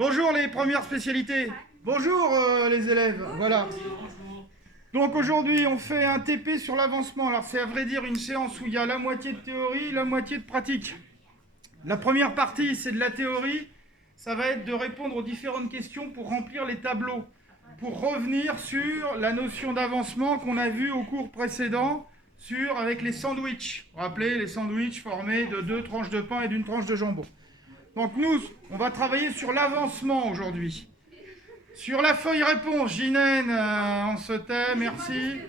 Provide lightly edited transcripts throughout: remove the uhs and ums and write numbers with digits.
Bonjour les premières spécialités. Bonjour les élèves. Voilà. Donc aujourd'hui, on fait un TP sur l'avancement. Alors c'est à vrai dire une séance où il y a la moitié de théorie, la moitié de pratique. La première partie, c'est de la théorie. Ça va être de répondre aux différentes questions pour remplir les tableaux, pour revenir sur la notion d'avancement qu'on a vue au cours précédent avec les sandwichs. Vous vous rappelez, les sandwichs formés de 2 tranches de pain et d'une tranche de jambon. Donc nous, on va travailler sur l'avancement aujourd'hui. Sur la feuille réponse, Ginène, on se tait, merci.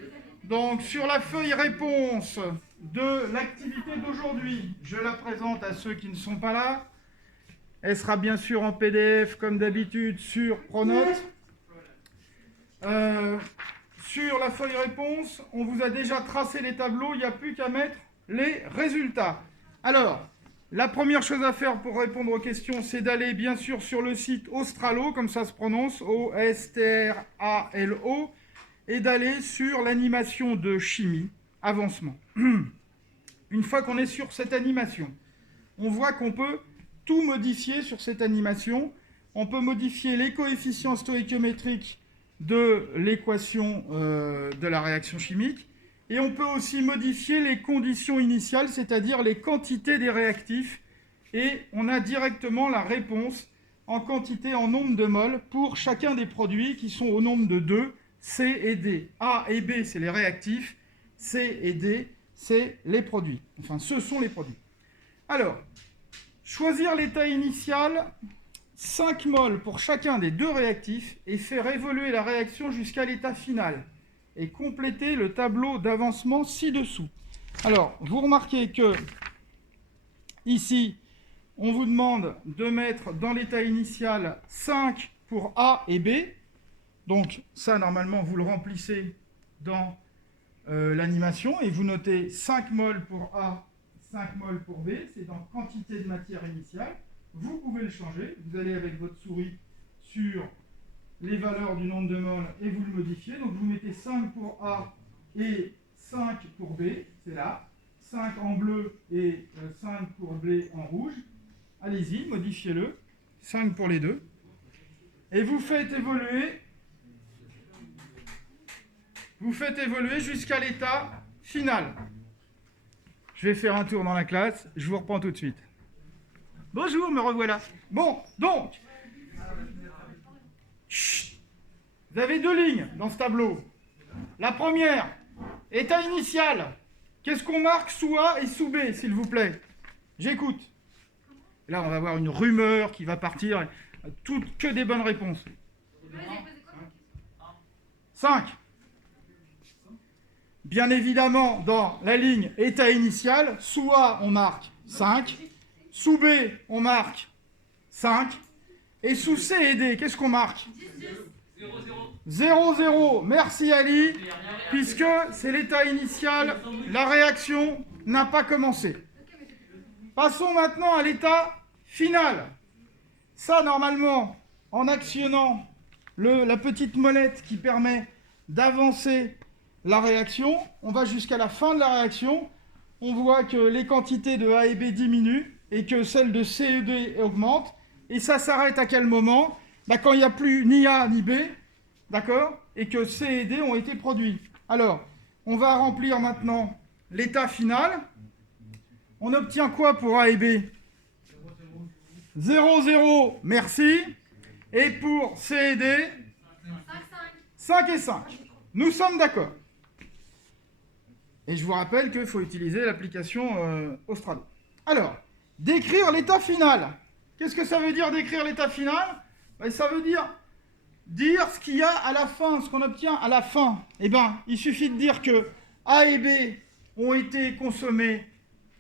Donc sur la feuille réponse de l'activité d'aujourd'hui, je la présente à ceux qui ne sont pas là. Elle sera bien sûr en PDF comme d'habitude sur Pronote. Sur la feuille réponse, on vous a déjà tracé les tableaux, il n'y a plus qu'à mettre les résultats. Alors, la première chose à faire pour répondre aux questions, c'est d'aller bien sûr sur le site Ostralo, comme ça se prononce, O-S-T-R-A-L-O, et d'aller sur l'animation de chimie, avancement. Une fois qu'on est sur cette animation, on voit qu'on peut tout modifier sur cette animation. On peut modifier les coefficients stoïchiométriques de l'équation de la réaction chimique, et on peut aussi modifier les conditions initiales, c'est-à-dire les quantités des réactifs, et on a directement la réponse en quantité, en nombre de moles, pour chacun des produits qui sont au nombre de 2, C et D. A et B, c'est les réactifs, C et D, c'est les produits. Enfin, ce sont les produits. Alors, choisir l'état initial, 5 moles pour chacun des 2 réactifs, et faire évoluer la réaction jusqu'à l'état final. Et compléter le tableau d'avancement ci-dessous. Alors, vous remarquez que, ici, on vous demande de mettre dans l'état initial 5 pour A et B. Donc, ça, normalement, vous le remplissez dans l'animation, et vous notez 5 moles pour A, 5 moles pour B, c'est dans quantité de matière initiale. Vous pouvez le changer, vous allez avec votre souris sur les valeurs du nombre de moles et vous le modifiez. Donc vous mettez 5 pour A et 5 pour B, c'est là. 5 en bleu et 5 pour B en rouge. Allez-y, modifiez-le. 5 pour les deux. Et vous faites évoluer jusqu'à l'état final. Je vais faire un tour dans la classe, je vous reprends tout de suite. Bonjour, me revoilà. Bon, donc, chut, vous avez 2 lignes dans ce tableau. La première, état initial. Qu'est-ce qu'on marque sous A et sous B, s'il vous plaît? J'écoute. Là, on va avoir une rumeur qui va partir. Que des bonnes réponses. 5. Bien évidemment, dans la ligne état initial, sous A, on marque 5. Sous B, on marque 5. Et sous C et D, qu'est-ce qu'on marque? 0, 0. Merci Ali, puisque c'est l'état initial, la réaction n'a pas commencé. Passons maintenant à l'état final. Ça, normalement, en actionnant la petite molette qui permet d'avancer la réaction, on va jusqu'à la fin de la réaction. On voit que les quantités de A et B diminuent et que celles de C et D augmentent. Et ça s'arrête à quel moment? Quand il n'y a plus ni A ni B, d'accord? Et que C et D ont été produits. Alors, on va remplir maintenant l'état final. On obtient quoi pour A et B? 0, 0, merci. Et pour C et D, 5 et 5. Nous sommes d'accord. Et je vous rappelle qu'il faut utiliser l'application Ostralo. Alors, décrire l'état final. Qu'est-ce que ça veut dire décrire l'état final? Ça veut dire ce qu'il y a à la fin, ce qu'on obtient à la fin. Il suffit de dire que A et B ont été consommés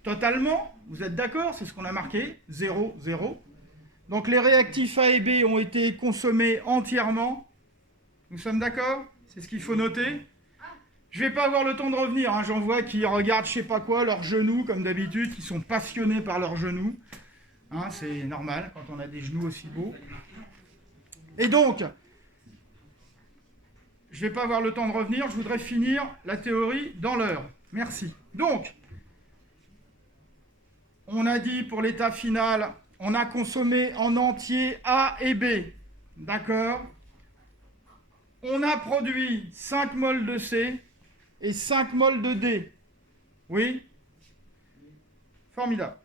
totalement. Vous êtes d'accord? C'est ce qu'on a marqué. 0, 0. Donc les réactifs A et B ont été consommés entièrement. Nous sommes d'accord? C'est ce qu'il faut noter. Je ne vais pas avoir le temps de revenir, hein. J'en vois qui regardent je sais pas quoi, leurs genoux, comme d'habitude, qui sont passionnés par leurs genoux. Hein, c'est normal quand on a des genoux aussi beaux. Et donc, je ne vais pas avoir le temps de revenir, je voudrais finir la théorie dans l'heure. Merci. Donc, on a dit pour l'état final, on a consommé en entier A et B, d'accord? On a produit 5 moles de C et 5 moles de D. Oui? Formidable.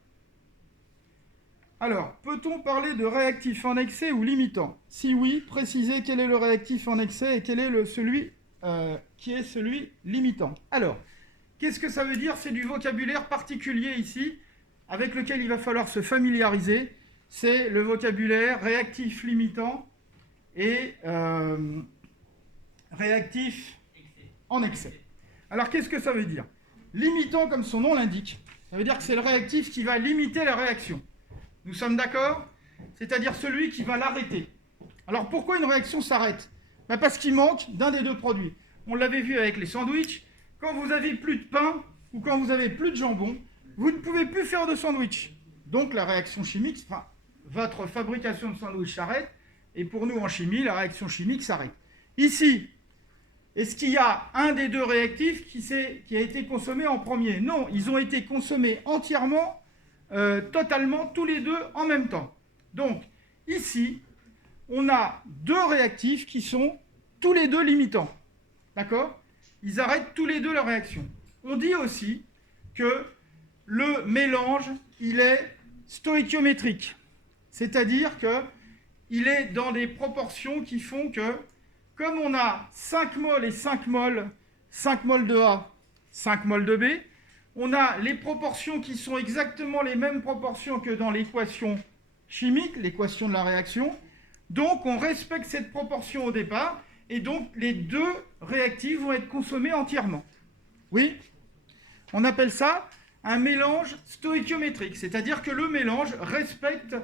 Alors, peut-on parler de réactif en excès ou limitant? Si oui, précisez quel est le réactif en excès et quel est celui limitant. Alors, qu'est-ce que ça veut dire? C'est du vocabulaire particulier ici, avec lequel il va falloir se familiariser. C'est le vocabulaire réactif limitant et réactif en excès. Alors, qu'est-ce que ça veut dire? Limitant, comme son nom l'indique, ça veut dire que c'est le réactif qui va limiter la réaction. Nous sommes d'accord? C'est-à-dire celui qui va l'arrêter. Alors, pourquoi une réaction s'arrête? Parce qu'il manque d'un des deux produits. On l'avait vu avec les sandwichs. Quand vous avez plus de pain ou quand vous avez plus de jambon, vous ne pouvez plus faire de sandwich. Donc, la réaction chimique, votre fabrication de sandwich s'arrête. Et pour nous, en chimie, la réaction chimique s'arrête. Ici, est-ce qu'il y a un des deux réactifs qui a été consommé en premier? Non, ils ont été consommés entièrement, totalement, tous les deux en même temps. Donc, ici, on a deux réactifs qui sont tous les deux limitants. D'accord? Ils arrêtent tous les deux la réaction. On dit aussi que le mélange, il est stoïchiométrique. C'est-à-dire qu'il est dans des proportions qui font que, comme on a 5 moles et 5 moles de A, 5 moles de B, on a les proportions qui sont exactement les mêmes proportions que dans l'équation chimique, l'équation de la réaction. Donc, on respecte cette proportion au départ, et donc les deux réactifs vont être consommés entièrement. Oui? On appelle ça un mélange stoïchiométrique, c'est-à-dire que le mélange respecte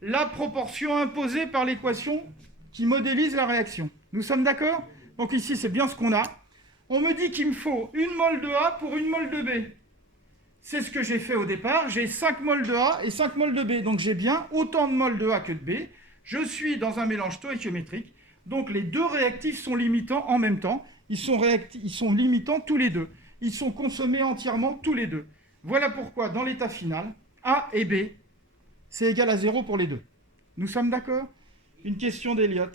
la proportion imposée par l'équation qui modélise la réaction. Nous sommes d'accord? Donc ici, c'est bien ce qu'on a. On me dit qu'il me faut une mole de A pour une mole de B. C'est ce que j'ai fait au départ. J'ai 5 moles de A et 5 moles de B. Donc j'ai bien autant de moles de A que de B. Je suis dans un mélange stoïchiométrique. Donc les deux réactifs sont limitants en même temps. Ils sont limitants tous les deux. Ils sont consommés entièrement tous les deux. Voilà pourquoi, dans l'état final, A et B, c'est égal à 0 pour les deux. Nous sommes d'accord? Une question d'Eliott.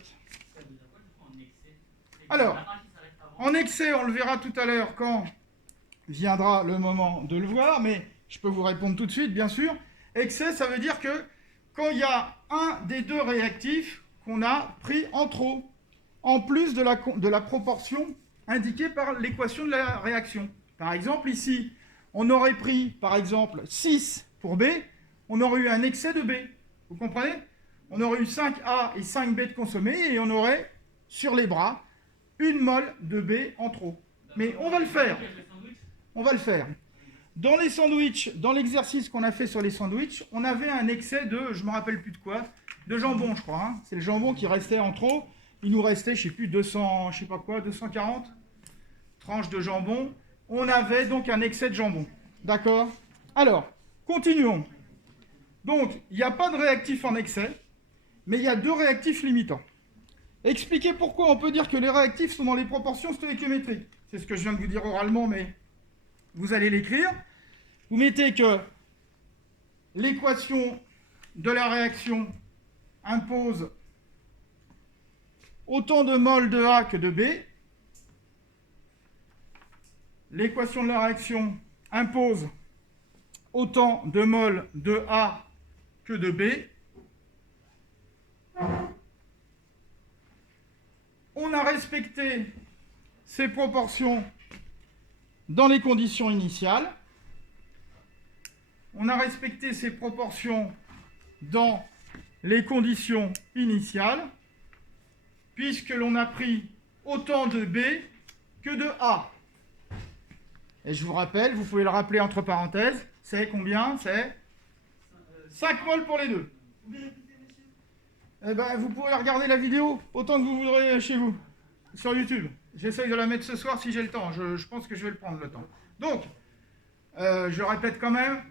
Alors, en excès, on le verra tout à l'heure quand viendra le moment de le voir, mais je peux vous répondre tout de suite, bien sûr. Excès, ça veut dire que quand il y a un des deux réactifs qu'on a pris en trop, en plus de la proportion indiquée par l'équation de la réaction. Par exemple, ici, on aurait pris, par exemple, 6 pour B, on aurait eu un excès de B. Vous comprenez? On aurait eu 5A et 5B de consommés, et on aurait, sur les bras, une mole de B en trop. Mais on va le faire. On va le faire. Dans les sandwichs, dans l'exercice qu'on a fait sur les sandwichs, on avait un excès de, je ne me rappelle plus de quoi, de jambon, je crois. Hein. C'est le jambon qui restait en trop. Il nous restait, je ne sais plus, 200, je ne sais pas quoi, 240 tranches de jambon. On avait donc un excès de jambon. D'accord? Alors, continuons. Donc, il n'y a pas de réactif en excès, mais il y a deux réactifs limitants. Expliquez pourquoi on peut dire que les réactifs sont dans les proportions stoïchiométriques. C'est ce que je viens de vous dire oralement, mais vous allez l'écrire. Vous mettez que l'équation de la réaction impose autant de moles de A que de B. L'équation de la réaction impose autant de moles de A que de B. On a respecté ces proportions dans les conditions initiales. On a respecté ces proportions dans les conditions initiales, puisque l'on a pris autant de B que de A. Et je vous rappelle, vous pouvez le rappeler entre parenthèses, c'est combien? C'est 5 moles pour les deux. Eh ben, vous pourrez regarder la vidéo autant que vous voudrez chez vous, sur YouTube. J'essaye de la mettre ce soir si j'ai le temps. Je pense que je vais le prendre le temps. Donc, je répète quand même,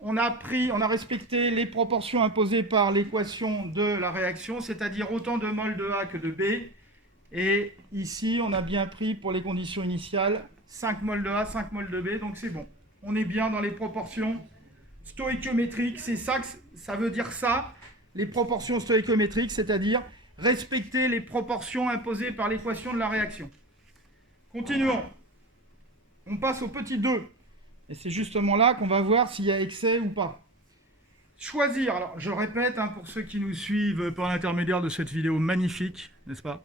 on a respecté les proportions imposées par l'équation de la réaction, c'est-à-dire autant de moles de A que de B. Et ici, on a bien pris, pour les conditions initiales, 5 moles de A, 5 moles de B, donc c'est bon. On est bien dans les proportions stoïchiométriques, c'est ça que ça veut dire ça, les proportions stoïchiométriques, c'est-à-dire respecter les proportions imposées par l'équation de la réaction. Continuons. On passe au petit 2. Et c'est justement là qu'on va voir s'il y a excès ou pas. Choisir, alors je répète, pour ceux qui nous suivent par l'intermédiaire de cette vidéo magnifique, n'est-ce pas?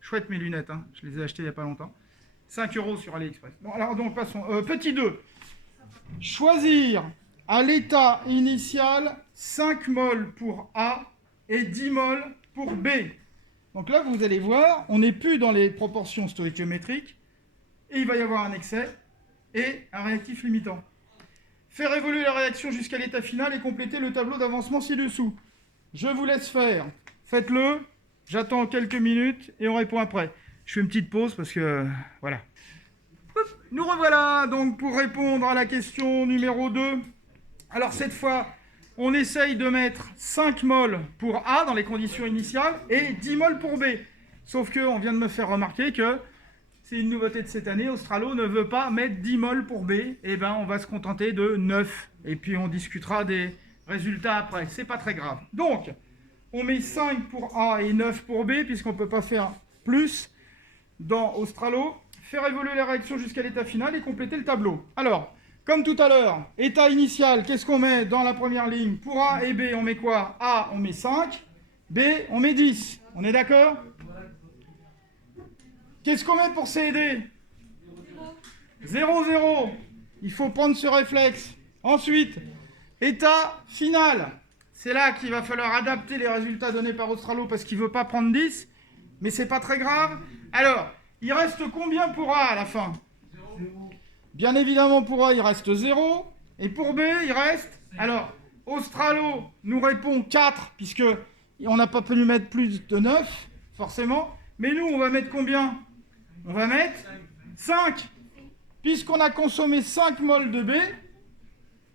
Chouette mes lunettes, je les ai achetées il n'y a pas longtemps. 5 € sur AliExpress. Bon, alors donc passons. Petit 2. Choisir à l'état initial 5 moles pour A et 10 moles pour B. Donc là, vous allez voir, on n'est plus dans les proportions stoïchiométriques, et il va y avoir un excès et un réactif limitant. Faire évoluer la réaction jusqu'à l'état final et compléter le tableau d'avancement ci-dessous. Je vous laisse faire. Faites-le. J'attends quelques minutes et on répond après. Je fais une petite pause parce que... voilà. Nous revoilà donc pour répondre à la question numéro 2. Alors cette fois, on essaye de mettre 5 moles pour A dans les conditions initiales et 10 moles pour B. Sauf qu'on vient de me faire remarquer que c'est une nouveauté de cette année, Australo ne veut pas mettre 10 moles pour B. Eh bien, on va se contenter de 9. Et puis, on discutera des résultats après. C'est pas très grave. Donc, on met 5 pour A et 9 pour B, puisqu'on ne peut pas faire plus dans Australo. Faire évoluer la réaction jusqu'à l'état final et compléter le tableau. Alors, comme tout à l'heure, état initial, qu'est-ce qu'on met dans la première ligne? Pour A et B, on met quoi? A, on met 5. B, on met 10. On est d'accord? Qu'est-ce qu'on met pour C et D? 0, 0. Il faut prendre ce réflexe. Ensuite, état final. C'est là qu'il va falloir adapter les résultats donnés par Australo parce qu'il ne veut pas prendre 10. Mais c'est pas très grave. Alors, il reste combien pour A à la fin? 0. Bien évidemment, pour A, il reste 0. Et pour B, il reste... Alors, Australo nous répond 4, puisqu'on n'a pas pu lui mettre plus de 9, forcément. Mais nous, on va mettre combien? On va mettre 5. Puisqu'on a consommé 5 moles de B,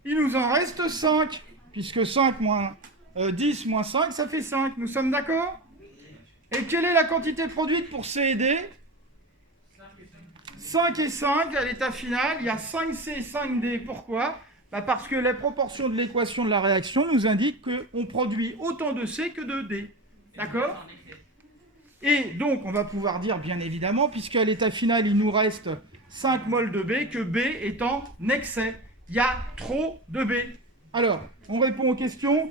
il nous en reste 5. Puisque 5 moins 10 moins 5, ça fait 5. Nous sommes d'accord? Et quelle est la quantité produite pour C et D? 5 et 5 à l'état final. Il y a 5C et 5D. Pourquoi? Parce que les proportions de l'équation de la réaction nous indiquent qu'on produit autant de C que de D. D'accord? Et donc, on va pouvoir dire, bien évidemment, puisqu'à l'état final, il nous reste 5 moles de B, que B est en excès. Il y a trop de B. Alors, on répond aux questions.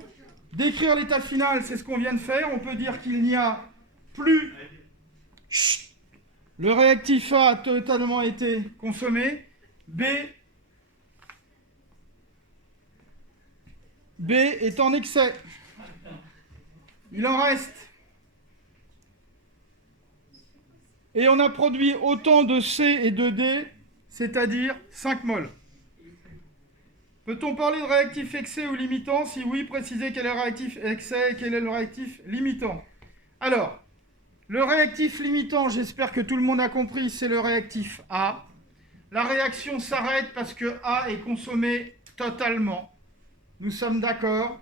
Décrire l'état final, c'est ce qu'on vient de faire. On peut dire qu'il n'y a plus... Chut. Le réactif A a totalement été consommé. B est en excès. Il en reste. Et on a produit autant de C et de D, c'est-à-dire 5 moles. Peut-on parler de réactif excès ou limitant? Si oui, précisez quel est le réactif excès et quel est le réactif limitant. Alors, le réactif limitant, j'espère que tout le monde a compris, c'est le réactif A. La réaction s'arrête parce que A est consommé totalement. Nous sommes d'accord?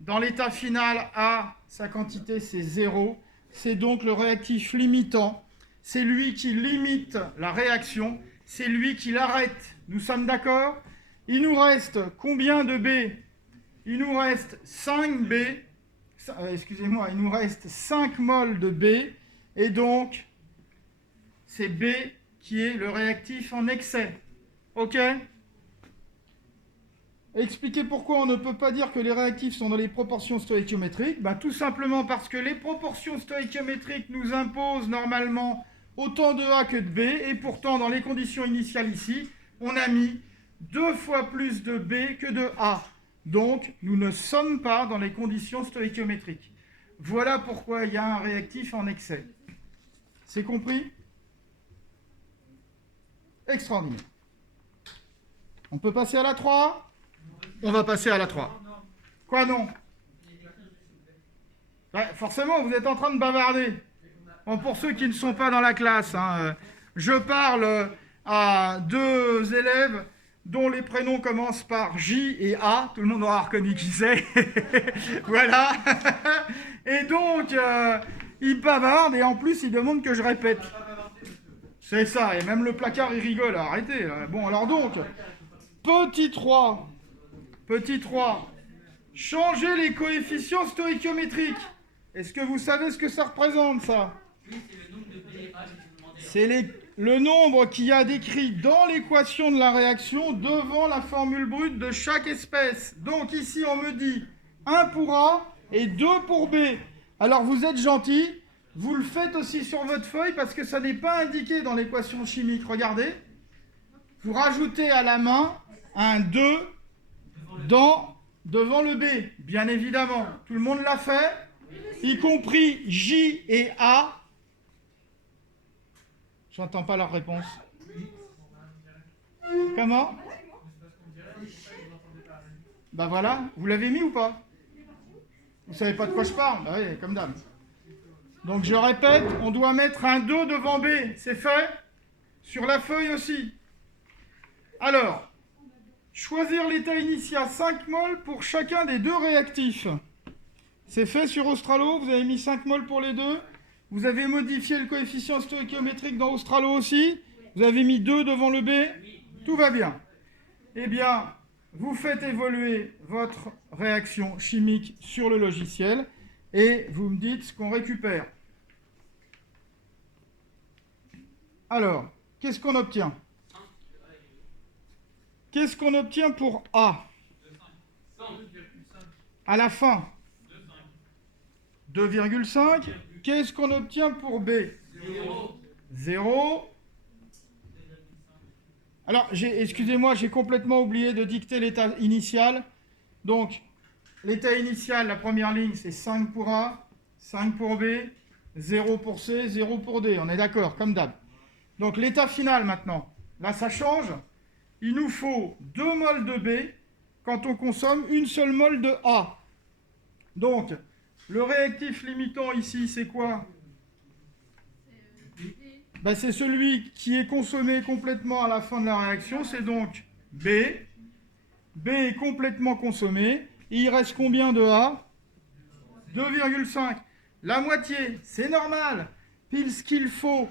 Dans l'état final, A, sa quantité, c'est 0. C'est donc le réactif limitant. C'est lui qui limite la réaction, c'est lui qui l'arrête. Nous sommes d'accord? Il nous reste combien de B? Il nous reste 5 B, excusez-moi, il nous reste 5 moles de B, et donc, c'est B qui est le réactif en excès. OK? Expliquez pourquoi on ne peut pas dire que les réactifs sont dans les proportions stoïchiométriques. Tout simplement parce que les proportions stoïchiométriques nous imposent normalement autant de A que de B, et pourtant, dans les conditions initiales ici, on a mis 2 fois plus de B que de A. Donc, nous ne sommes pas dans les conditions stoïchiométriques. Voilà pourquoi il y a un réactif en excès. C'est compris? Extraordinaire. On peut passer à la 3? On va passer à la 3. Quoi non? Forcément, vous êtes en train de bavarder. Bon, pour ceux qui ne sont pas dans la classe, je parle à 2 élèves dont les prénoms commencent par J et A. Tout le monde aura reconnu qui c'est. Voilà. Et donc, ils bavardent et en plus, ils demandent que je répète. C'est ça, et même le placard, il rigole. Arrêtez. Bon, alors donc, petit 3. Petit 3. Changer les coefficients stoïchiométriques. Est-ce que vous savez ce que ça représente, ça? C'est le nombre qu'il y a décrit dans l'équation de la réaction devant la formule brute de chaque espèce. Donc ici, on me dit 1 pour A et 2 pour B. Alors vous êtes gentil, vous le faites aussi sur votre feuille parce que ça n'est pas indiqué dans l'équation chimique. Regardez, vous rajoutez à la main un 2 devant le B, bien évidemment. Tout le monde l'a fait, y compris J et A. J'entends pas leur réponse. Comment? Bah voilà, vous l'avez mis ou pas? Vous savez pas de quoi je parle? Bah oui, comme d'hab. Donc je répète, on doit mettre un 2 devant B. C'est fait? Sur la feuille aussi. Alors, choisir l'état initial 5 mols pour chacun des deux réactifs. C'est fait sur Australo, vous avez mis 5 mols pour les deux. Vous avez modifié le coefficient stoïchiométrique dans Australo aussi. Vous avez mis 2 devant le B. Tout va bien. Eh bien, vous faites évoluer votre réaction chimique sur le logiciel et vous me dites ce qu'on récupère. Alors, qu'est-ce qu'on obtient? Qu'est-ce qu'on obtient pour A? À la fin, 2,5. Qu'est-ce qu'on obtient pour B? 0. Alors, excusez-moi, j'ai complètement oublié de dicter l'état initial. Donc, l'état initial, la première ligne, c'est 5 pour A, 5 pour B, 0 pour C, 0 pour D. On est d'accord, comme d'hab. Donc, l'état final maintenant. Là, ça change. Il nous faut 2 mols de B quand on consomme une seule mol de A. Donc, le réactif limitant ici, c'est quoi? Ben, c'est celui qui est consommé complètement à la fin de la réaction, c'est donc B. B est complètement consommé. Et il reste combien de A? 2,5. La moitié, c'est normal, puisqu'il faut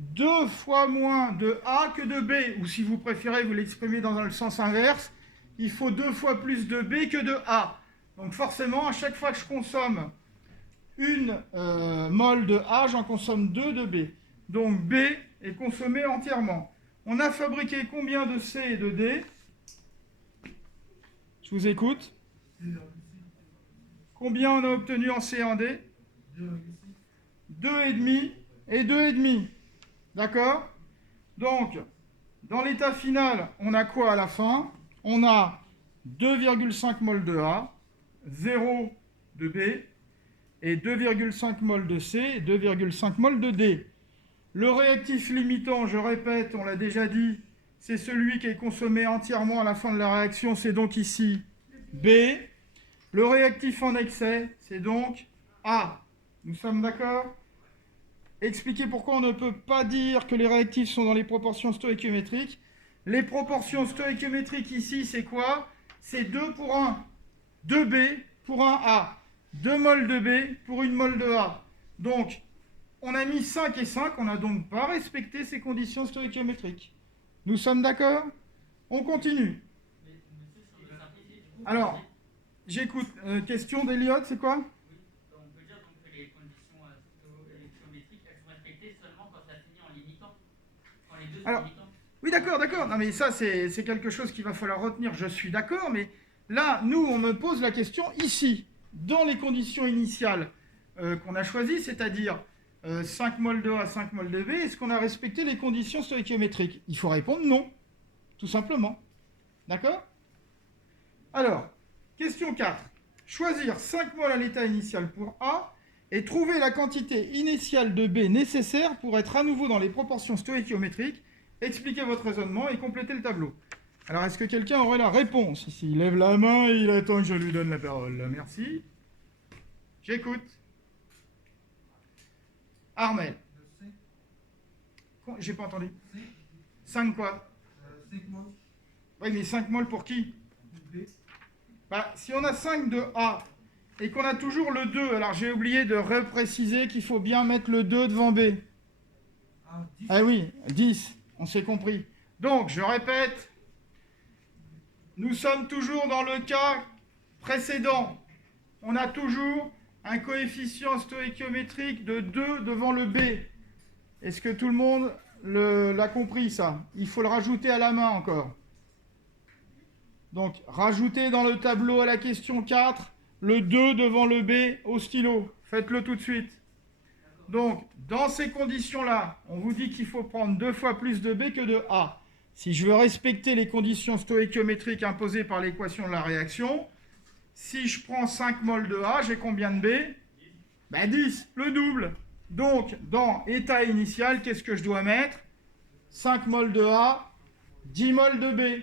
2 fois moins de A que de B. Ou si vous préférez, vous l'exprimez dans le sens inverse, il faut 2 fois plus de B que de A. Donc forcément, à chaque fois que je consomme une mol de A, j'en consomme 2 de B. Donc B est consommé entièrement. On a fabriqué combien de C et de D? Je vous écoute. Combien on a obtenu en C et en D? 2,5 et 2,5. D'accord? Donc, dans l'état final, on a quoi à la fin? On a 2,5 mol de A, 0 de B, et 2,5 mol de C et 2,5 mol de D. Le réactif limitant, je répète, on l'a déjà dit, c'est celui qui est consommé entièrement à la fin de la réaction, c'est donc ici B. Le réactif en excès, c'est donc A. Nous sommes d'accord? Expliquez pourquoi on ne peut pas dire que les réactifs sont dans les proportions stoïchiométriques. Les proportions stoïchiométriques ici, c'est quoi? C'est 2 pour 1. 2B pour 1 A. 2 mols de B pour 1 mol de A. Donc, on a mis 5 et 5, on n'a donc pas respecté ces conditions stoïchiométriques. Nous sommes d'accord? On continue. Alors, j'écoute. Question d'Eliott, c'est quoi? On peut dire donc que les conditions stoïchiométriques, elles sont respectées seulement quand ça finit en limitant. Quand les deux sont limitants. Oui, d'accord. Non, mais ça, c'est quelque chose qu'il va falloir retenir. Je suis d'accord, mais là, nous, on me pose la question ici, dans les conditions initiales qu'on a choisies, c'est-à-dire 5 mol de A, 5 mol de B, est-ce qu'on a respecté les conditions stoïchiométriques? Il faut répondre non, tout simplement. D'accord? Alors, question 4. Choisir 5 mols à l'état initial pour A et trouver la quantité initiale de B nécessaire pour être à nouveau dans les proportions stoïchiométriques. Expliquez votre raisonnement et complétez le tableau. Alors, est-ce que quelqu'un aurait la réponse ici? Il lève la main et il attend que je lui donne la parole. Merci. J'écoute. Armel. J'ai pas entendu. 5 quoi? 5 mols. Oui, mais 5 mols pour qui? Bah, si on a 5 de A et qu'on a toujours le 2, alors j'ai oublié de repréciser qu'il faut bien mettre le 2 devant B. Ah oui, 10, on s'est compris. Donc, je répète, nous sommes toujours dans le cas précédent. On a toujours un coefficient stéréométrique de 2 devant le B. Est-ce que tout le monde l'a compris, ça? Il faut le rajouter à la main encore. Donc, rajoutez dans le tableau à la question 4 le 2 devant le B au stylo. Faites-le tout de suite. Donc, dans ces conditions-là, on vous dit qu'il faut prendre 2 fois plus de B que de A. Si je veux respecter les conditions stéréométriques imposées par l'équation de la réaction, si je prends 5 mol de A, j'ai combien de B? 10, le double. Donc, dans état initial, qu'est-ce que je dois mettre? 5 mol de A, 10 mol de B.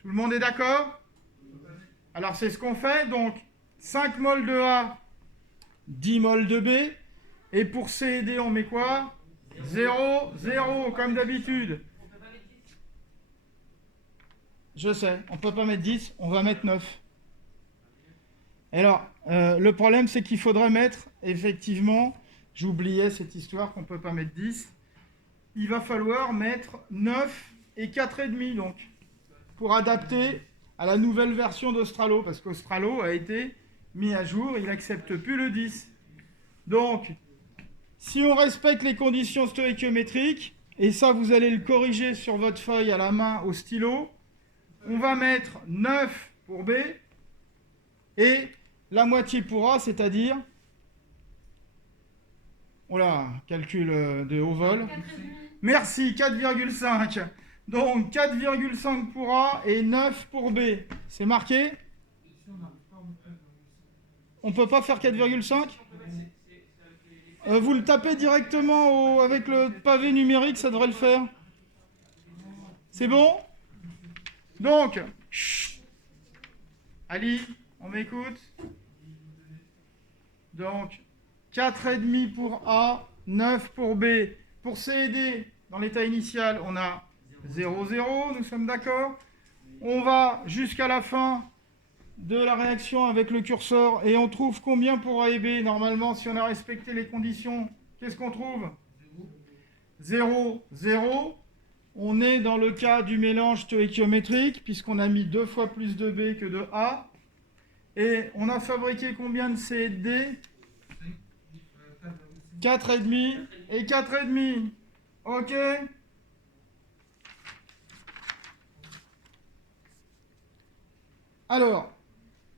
Tout le monde est d'accord? Alors, c'est ce qu'on fait. Donc, 5 mol de A, 10 mol de B. Et pour C et D, on met quoi? 0, 0, comme d'habitude. Je sais, on ne peut pas mettre 10, on va mettre 9. Alors, le problème, c'est qu'il faudrait mettre, effectivement, j'oubliais cette histoire qu'on ne peut pas mettre 10, il va falloir mettre 9 et 4,5, donc, pour adapter à la nouvelle version d'Australo, parce qu'Australo a été mis à jour, il n'accepte plus le 10. Donc, si on respecte les conditions stéréométriques, et ça, vous allez le corriger sur votre feuille à la main au stylo, on va mettre 9 pour B, et la moitié pour A, c'est-à-dire... Voilà, calcul de haut vol. Merci, 4,5. Donc 4,5 pour A et 9 pour B. C'est marqué? On ne peut pas faire 4,5? Vous le tapez directement avec le pavé numérique, ça devrait le faire. C'est bon? Donc, Ali, on m'écoute? Donc, 4,5 pour A, 9 pour B. Pour C et D, dans l'état initial, on a 0, 0, nous sommes d'accord? On va jusqu'à la fin de la réaction avec le curseur et on trouve combien pour A et B? Normalement, si on a respecté les conditions, qu'est-ce qu'on trouve? 0, 0. On est dans le cas du mélange stéréométrique puisqu'on a mis 2 fois plus de B que de A. Et on a fabriqué combien de C et de D? 4,5 et 4,5. OK? Alors,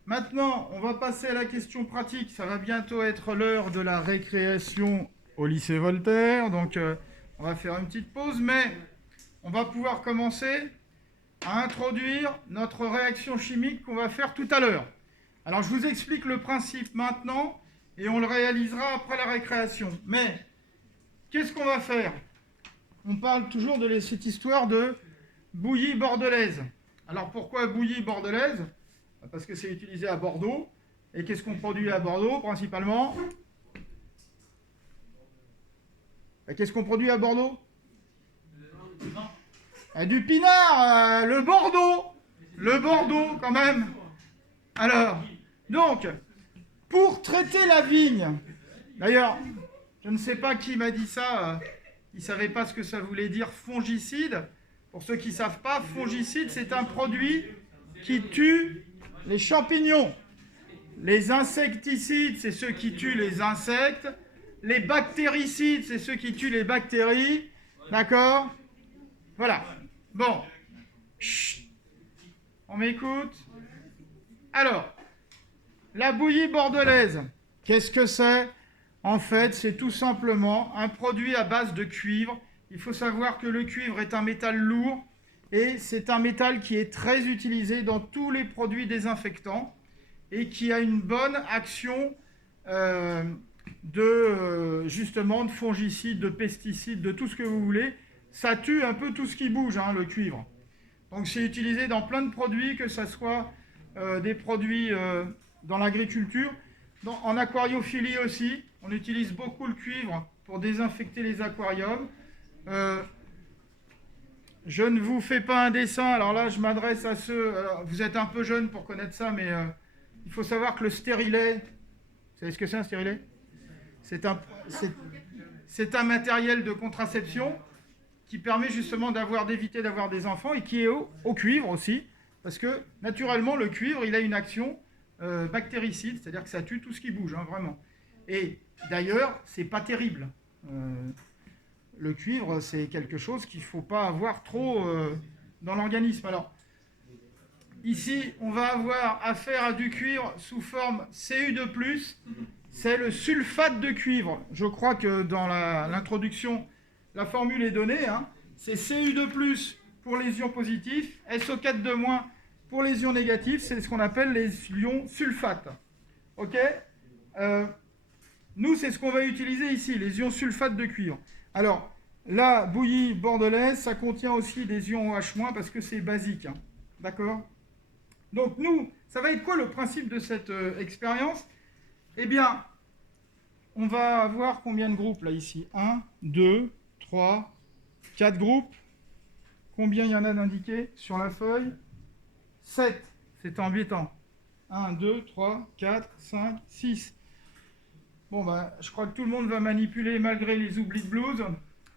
maintenant, on va passer à la question pratique. Ça va bientôt être l'heure de la récréation au lycée Voltaire. Donc, on va faire une petite pause, mais on va pouvoir commencer à introduire notre réaction chimique qu'on va faire tout à l'heure. Alors, je vous explique le principe maintenant et on le réalisera après la récréation. Mais, qu'est-ce qu'on va faire? On parle toujours de cette histoire de bouillie bordelaise. Alors, pourquoi bouillie bordelaise? Parce que c'est utilisé à Bordeaux. Et qu'est-ce qu'on produit à Bordeaux, principalement? Qu'est-ce qu'on produit à Bordeaux? Du pinard, le Bordeaux. Le Bordeaux, quand même. Alors, donc, pour traiter la vigne, d'ailleurs, je ne sais pas qui m'a dit ça, il ne savait pas ce que ça voulait dire fongicide. Pour ceux qui ne savent pas, fongicide, c'est un produit qui tue les champignons. Les insecticides, c'est ceux qui tuent les insectes. Les bactéricides, c'est ceux qui tuent les bactéries. D'accord? Voilà. Bon. Chut. On m'écoute? Alors, la bouillie bordelaise, qu'est-ce que c'est? En fait, c'est tout simplement un produit à base de cuivre. Il faut savoir que le cuivre est un métal lourd et c'est un métal qui est très utilisé dans tous les produits désinfectants et qui a une bonne action justement de fongicides, de pesticides, de tout ce que vous voulez. Ça tue un peu tout ce qui bouge, hein, le cuivre. Donc c'est utilisé dans plein de produits, que ce soit des produits dans l'agriculture, en aquariophilie aussi. On utilise beaucoup le cuivre pour désinfecter les aquariums. Je ne vous fais pas un dessin, alors là je m'adresse à ceux... vous êtes un peu jeunes pour connaître ça, mais il faut savoir que le stérilet... Vous savez ce que c'est un stérilet? C'est un matériel de contraception qui permet justement d'éviter d'avoir des enfants et qui est au cuivre aussi. parce que naturellement, le cuivre, il a une action bactéricide, c'est-à-dire que ça tue tout ce qui bouge, hein, vraiment. Et d'ailleurs, c'est pas terrible. Le cuivre, c'est quelque chose qu'il ne faut pas avoir trop dans l'organisme. Alors, ici, on va avoir affaire à du cuivre sous forme Cu2+, c'est le sulfate de cuivre. Je crois que dans l'introduction, la formule est donnée. Hein. C'est Cu2+, pour les ions positifs, SO4- pour les ions négatifs, c'est ce qu'on appelle les ions sulfates. Ok ? Nous, c'est ce qu'on va utiliser ici, les ions sulfates de cuivre. Alors, la bouillie bordelaise, ça contient aussi des ions OH-, parce que c'est basique. Hein. D'accord ? Donc, nous, ça va être quoi le principe de cette expérience ? Eh bien, on va avoir combien de groupes, là, ici ? 1, 2, 3, 4 groupes. Combien il y en a d'indiqués sur la feuille ? 7. C'est embêtant. 1, 2, 3, 4, 5, 6. Bon, je crois que tout le monde va manipuler malgré les oublis de blues.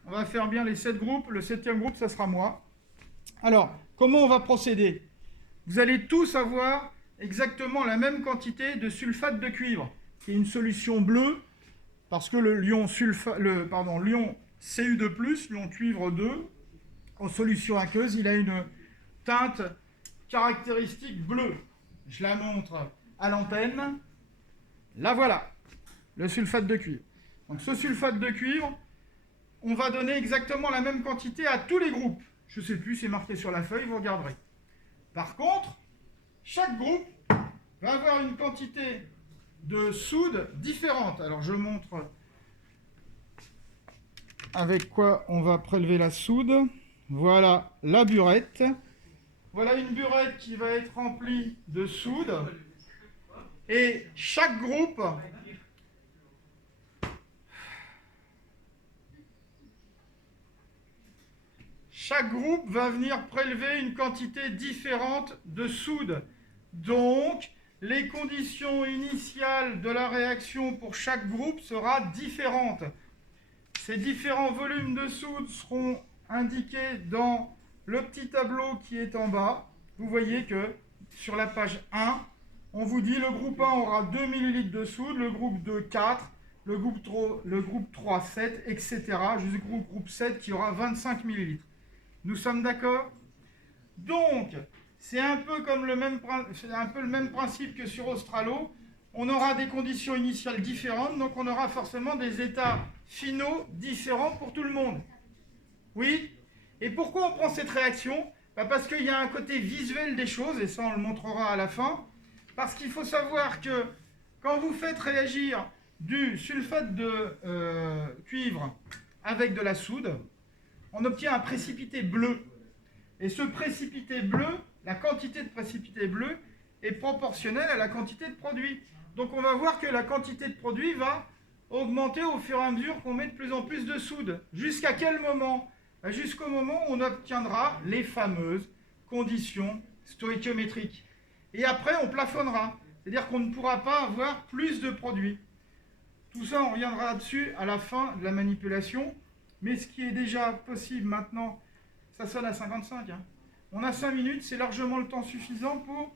On va faire bien les 7 groupes. Le 7e groupe, ça sera moi. Alors, comment on va procéder ? Vous allez tous avoir exactement la même quantité de sulfate de cuivre, qui est une solution bleue, parce que l'ion Cu2+, l'ion cuivre 2, en solution aqueuse, il a une teinte caractéristique bleue. Je la montre à l'antenne. La voilà, le sulfate de cuivre. Donc ce sulfate de cuivre, on va donner exactement la même quantité à tous les groupes. Je ne sais plus, c'est marqué sur la feuille, vous regarderez. Par contre, chaque groupe va avoir une quantité de soude différente. Alors je montre avec quoi on va prélever la soude. Voilà la burette. Voilà une burette qui va être remplie de soude. Et chaque groupe va venir prélever une quantité différente de soude. Donc, les conditions initiales de la réaction pour chaque groupe sera différentes. Ces différents volumes de soude seront indiqués dans le petit tableau qui est en bas. Vous voyez que sur la page 1, on vous dit le groupe 1 aura 2 ml de soude, le groupe 2, 4, le groupe 3, 7, etc. Jusqu'au groupe 7 qui aura 25 ml. Nous sommes d'accord ? Donc, c'est un peu le même principe que sur Australo. On aura des conditions initiales différentes, donc on aura forcément des états finaux différents pour tout le monde. Oui ? Et pourquoi on prend cette réaction ? Parce qu'il y a un côté visuel des choses, et ça on le montrera à la fin. Parce qu'il faut savoir que quand vous faites réagir du sulfate de cuivre avec de la soude, on obtient un précipité bleu. Et ce précipité bleu, la quantité de précipité bleu, est proportionnelle à la quantité de produit. Donc on va voir que la quantité de produit va augmenter au fur et à mesure qu'on met de plus en plus de soude. Jusqu'à quel moment ? Jusqu'au moment où on obtiendra les fameuses conditions stoïchiométriques. Et après, on plafonnera. C'est-à-dire qu'on ne pourra pas avoir plus de produits. Tout ça, on reviendra dessus à la fin de la manipulation. Mais ce qui est déjà possible maintenant, ça sonne à 55. Hein. On a 5 minutes, c'est largement le temps suffisant pour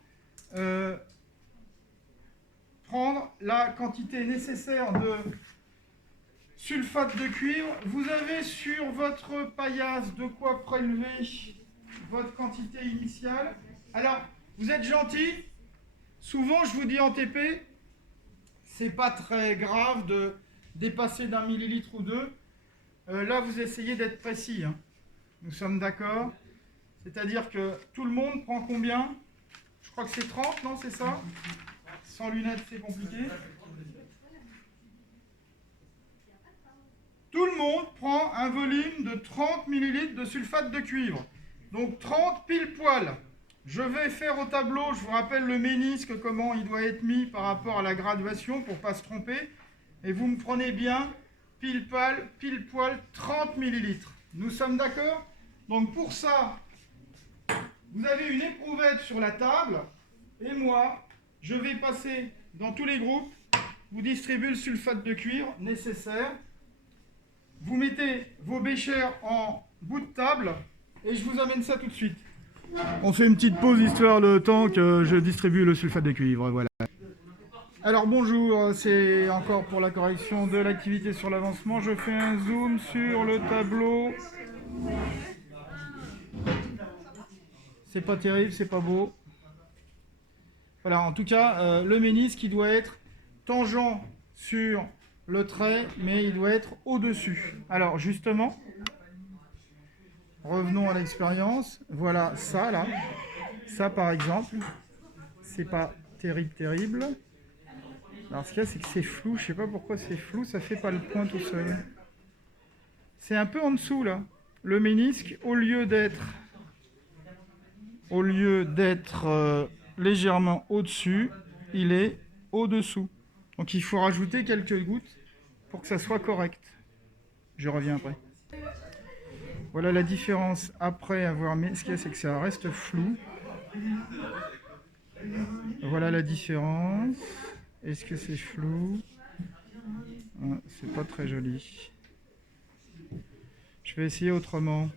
prendre la quantité nécessaire de sulfate de cuivre. Vous avez sur votre paillasse de quoi prélever votre quantité initiale. Alors, vous êtes gentils. Souvent, je vous dis en TP, c'est pas très grave de dépasser d'1 millilitre ou 2. Là, vous essayez d'être précis. Hein. Nous sommes d'accord. C'est-à-dire que tout le monde prend combien ? Je crois que c'est 30, non, c'est ça ? Sans lunettes, c'est compliqué. Tout le monde prend un volume de 30 ml de sulfate de cuivre. Donc 30 pile poil. Je vais faire au tableau, je vous rappelle le ménisque, comment il doit être mis par rapport à la graduation pour ne pas se tromper. Et vous me prenez bien pile poil 30 ml. Nous sommes d'accord ? Donc pour ça, vous avez une éprouvette sur la table. Et moi, je vais passer dans tous les groupes, vous distribuez le sulfate de cuivre nécessaire. Vous mettez vos béchers en bout de table et je vous amène ça tout de suite. On fait une petite pause histoire le temps que je distribue le sulfate de cuivre, voilà. Alors bonjour, c'est encore pour la correction de l'activité sur l'avancement. Je fais un zoom sur le tableau. C'est pas terrible, c'est pas beau. Voilà, en tout cas, le ménisque qui doit être tangent sur le trait, mais il doit être au-dessus. Alors justement, revenons à l'expérience. Voilà ça là. Ça par exemple, c'est pas terrible. Alors ce qu'il y a, c'est que c'est flou. Je sais pas pourquoi c'est flou, ça fait pas le point tout seul. C'est un peu en dessous là. Le ménisque, au lieu d'être légèrement au-dessus, il est au-dessous. Donc il faut rajouter quelques gouttes pour que ça soit correct. Je reviens après. Voilà la différence après avoir mis. Ce qu'il y a, c'est que ça reste flou. Voilà la différence. Est-ce que c'est flou? C'est pas très joli. Je vais essayer autrement.